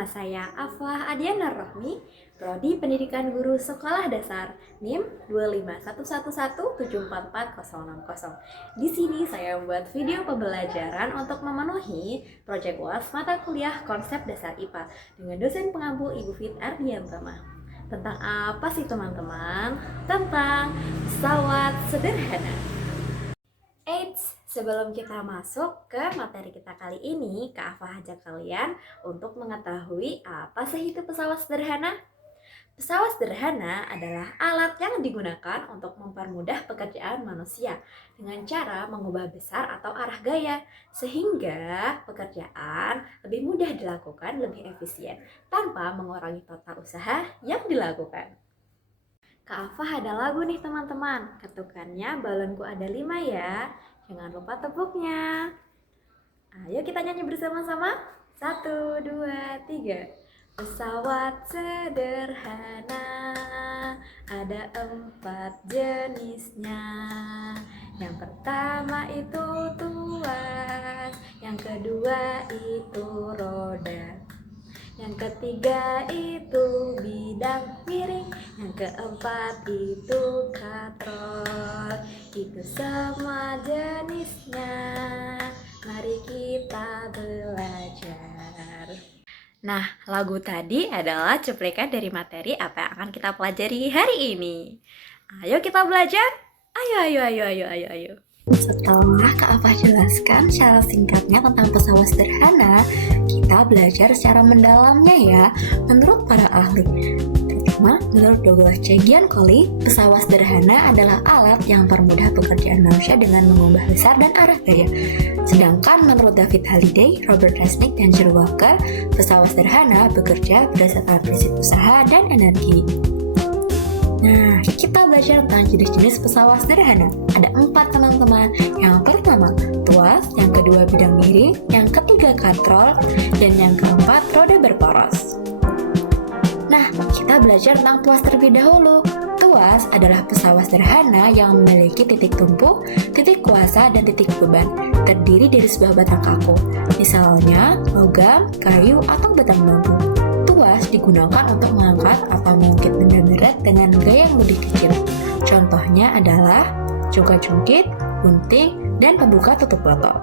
Nama saya Afwah Adiana Rohmi, Prodi Pendidikan Guru Sekolah Dasar, NIM 25117444060. Di sini saya membuat video pembelajaran untuk memenuhi proyek UAS mata kuliah konsep dasar IPA dengan dosen pengampu Ibu Fit Ardiantama. Tentang apa sih teman-teman? Tentang pesawat sederhana. Eits, sebelum kita masuk ke materi kita kali ini, Kak Afwah ajak kalian untuk mengetahui apa sih itu pesawat sederhana. Pesawat sederhana adalah alat yang digunakan untuk mempermudah pekerjaan manusia dengan cara mengubah besar atau arah gaya, sehingga pekerjaan lebih mudah dilakukan lebih efisien tanpa mengurangi total usaha yang dilakukan. Kak Afwah ada lagu nih teman-teman, ketukannya balonku ada 5 ya, jangan lupa tepuknya. Ayo kita nyanyi bersama-sama, 1, 2, 3. Pesawat sederhana ada 4 jenisnya. Yang pertama itu tuas, yang kedua itu roda, yang ketiga itu bidang miring, yang keempat itu katrol. Itu semua jenisnya, mari kita belajar. Nah, lagu tadi adalah cuplikan dari materi apa yang akan kita pelajari hari ini. Ayo kita belajar. Ayo. Setelah Kak Afwah jelaskan secara singkatnya tentang pesawat sederhana, kita belajar secara mendalamnya ya, menurut para ahli. Pertama, menurut Douglas C. Giancoli, pesawat sederhana adalah alat yang mempermudah pekerjaan manusia dengan mengubah besar dan arah gaya. Sedangkan menurut David Halliday, Robert Resnick, dan Joe Walker, pesawat sederhana bekerja berdasarkan prinsip usaha dan energi. Nah, kita belajar tentang jenis-jenis pesawat sederhana. Ada 4 teman-teman. Yang pertama, tuas, yang kedua bidang miring, yang ketiga katrol, dan yang keempat roda berporos. Nah, kita belajar tentang tuas terlebih dahulu. Tuas adalah pesawat sederhana yang memiliki titik tumpu, titik kuasa, dan titik beban. Terdiri dari sebuah batang kaku, misalnya logam, kayu, atau batang bambu. Tuas digunakan untuk mengangkat atau mengungkit benda berat dengan gaya yang lebih kecil. Contohnya adalah cungkit-cungkit, gunting, dan pembuka tutup botol.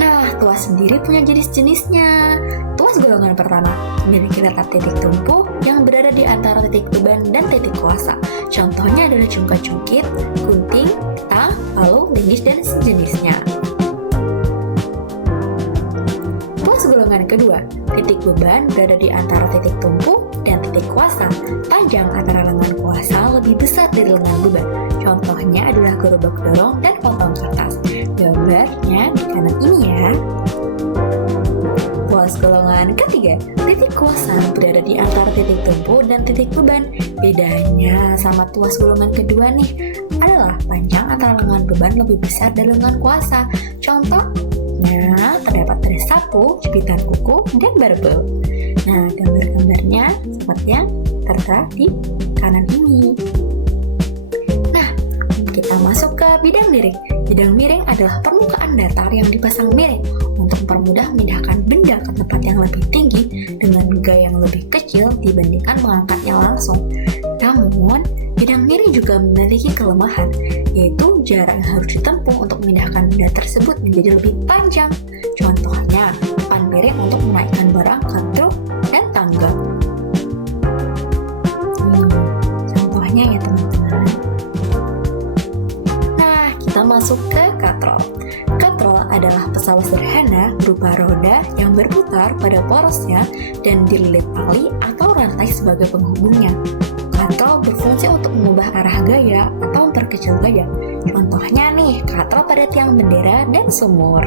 Nah, tuas sendiri punya jenis-jenisnya. Tuas golongan pertama memiliki letak titik tumpu yang berada di antara titik beban dan titik kuasa. Contohnya adalah cungkit-cungkit, gunting, tang, palu, linggis, dan sejenisnya. Tuas golongan kedua, titik beban berada di antara titik tumpu dan titik kuasa. Panjang antara lengan kuasa lebih besar dari lengan beban. Contohnya adalah gerobak dorong dan potong kertas. Gambarnya di kanan ini ya. Tuas golongan ketiga, titik kuasa berada di antara titik tumpu dan titik beban. Bedanya sama tuas golongan kedua nih adalah panjang antara lengan beban lebih besar dari lengan kuasa. Contohnya terdapat dari sapu, jepitan kuku, dan barbel. Nah, gambar-gambarnya seperti yang tertera di kanan ini. Nah, kita masuk ke bidang miring. Bidang miring adalah permukaan datar yang dipasang miring untuk mempermudah memindahkan benda ke tempat yang lebih tinggi dengan gaya yang lebih kecil dibandingkan mengangkatnya langsung. Namun, bidang miring juga memiliki kelemahan, yaitu jarak yang harus ditempuh untuk memindahkan benda tersebut menjadi lebih panjang. Contohnya, papan miring untuk menaikkan barang ke truk dan tangga. Contohnya ya teman-teman. Nah, kita masuk ke katrol. Katrol adalah pesawat sederhana berupa roda yang berputar pada porosnya dan dililit tali atau rantai sebagai penghubungnya. Katrol berfungsi untuk mengubah arah gaya atau memperkecil gaya. Contohnya nih, katrol pada tiang bendera dan sumur.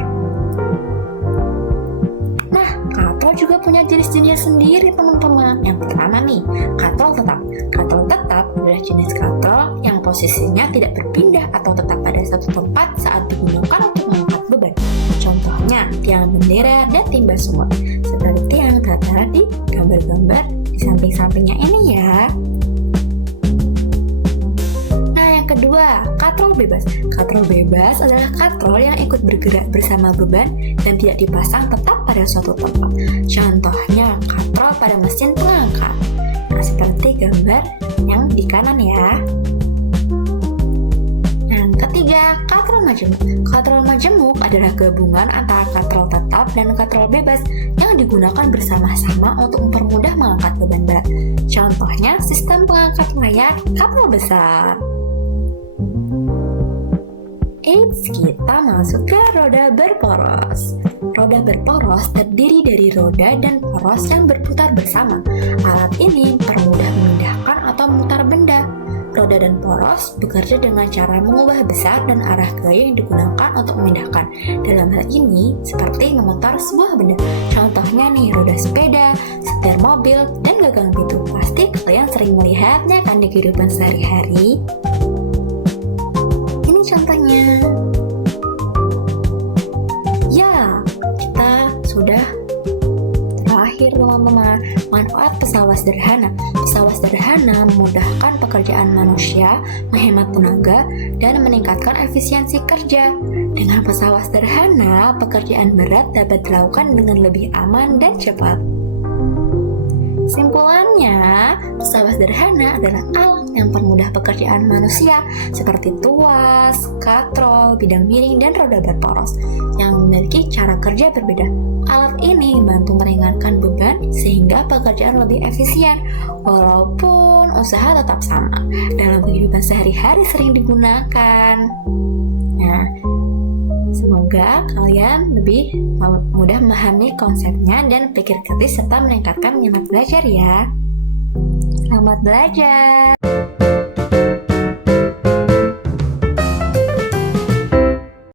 Nah, katrol juga punya jenis-jenis sendiri teman-teman. Yang pertama nih, katrol tetap. Katrol tetap adalah jenis katrol yang posisinya tidak berpindah atau tetap pada satu tempat saat digunakan untuk mengangkat beban. Contohnya, tiang bendera dan timba sumur. Seperti yang tertera di gambar-gambar di samping-sampingnya ini ya. Kedua, katrol bebas. Katrol bebas adalah katrol yang ikut bergerak bersama beban dan tidak dipasang tetap pada suatu tempat. Contohnya katrol pada mesin pengangkat. Nah, seperti gambar yang di kanan ya. Yang ketiga, katrol majemuk. Katrol majemuk adalah gabungan antara katrol tetap dan katrol bebas yang digunakan bersama-sama untuk mempermudah mengangkat beban berat. Contohnya sistem pengangkat layar katrol besar. Eits, kita masuk ke roda berporos. Roda berporos terdiri dari roda dan poros yang berputar bersama. Alat ini mempermudah memindahkan atau memutar benda. Roda dan poros bekerja dengan cara mengubah besar dan arah gaya yang digunakan untuk memindahkan. Dalam hal ini, seperti memutar sebuah benda. Contohnya nih, roda sepeda, setir mobil, dan gagang pintu. Pasti kalian sering melihatnya kan di kehidupan sehari-hari. Ini contohnya. Ya, kita sudah terakhir teman-teman. Manfaat pesawat sederhana. Pesawat sederhana memudahkan pekerjaan manusia, menghemat tenaga, dan meningkatkan efisiensi kerja. Dengan pesawat sederhana, pekerjaan berat dapat dilakukan dengan lebih aman dan cepat. Simpulannya, pesawat sederhana adalah alat yang mempermudah pekerjaan manusia seperti tuas, katrol, bidang miring, dan roda berporos yang memiliki cara kerja berbeda. Alat ini membantu meringankan beban sehingga pekerjaan lebih efisien walaupun usaha tetap sama. Dalam kehidupan sehari-hari sering digunakan. Nah, semoga kalian lebih mudah memahami konsepnya dan pikir kritis serta meningkatkan minat belajar ya. Selamat belajar.